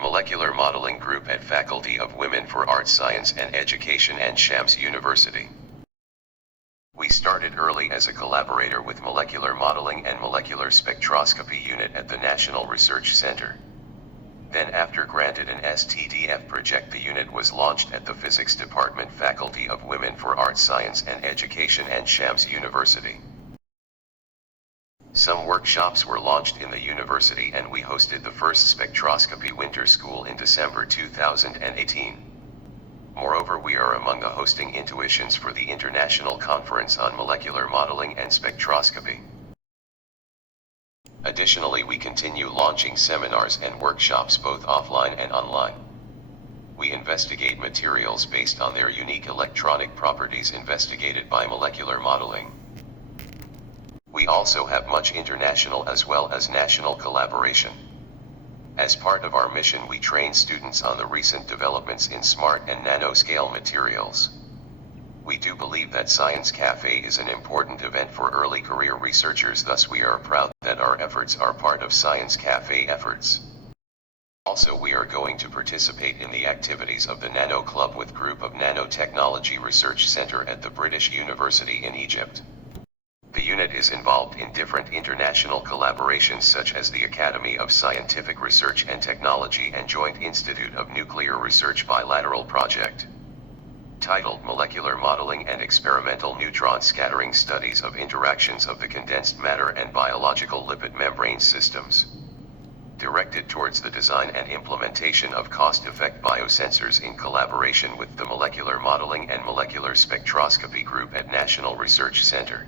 Molecular Modeling Group at Faculty of Women for Art Science and Education Ain Shams University. We started early as a collaborator with Molecular Modeling and Molecular Spectroscopy Unit at the National Research Center. Then after granted an STDF project, the unit was launched at the Physics Department Faculty of Women for Art Science and Education Ain Shams University. Some workshops were launched in the university and we hosted the First Spectroscopy Winter School in December 2018. Moreover, we are among the hosting intuitions for the International Conference on Molecular Modeling and Spectroscopy. Additionally, we continue launching seminars and workshops both offline and online. We investigate materials based on their unique electronic properties investigated by molecular modeling. We also have much international as well as national collaboration. As part of our mission, we train students on the recent developments in smart and nanoscale materials. We do believe that Science Cafe is an important event for early career researchers, thus we are proud that our efforts are part of Science Cafe efforts. Also, we are going to participate in the activities of the Nano Club with Group of Nanotechnology Research Center at the British University in Egypt. The unit is involved in different international collaborations such as the Academy of Scientific Research and Technology and Joint Institute of Nuclear Research bilateral project, titled Molecular Modeling and Experimental Neutron Scattering Studies of Interactions of the Condensed Matter and Biological Lipid Membrane Systems, directed towards the design and implementation of cost-effective biosensors in collaboration with the Molecular Modeling and Molecular Spectroscopy Group at National Research Center.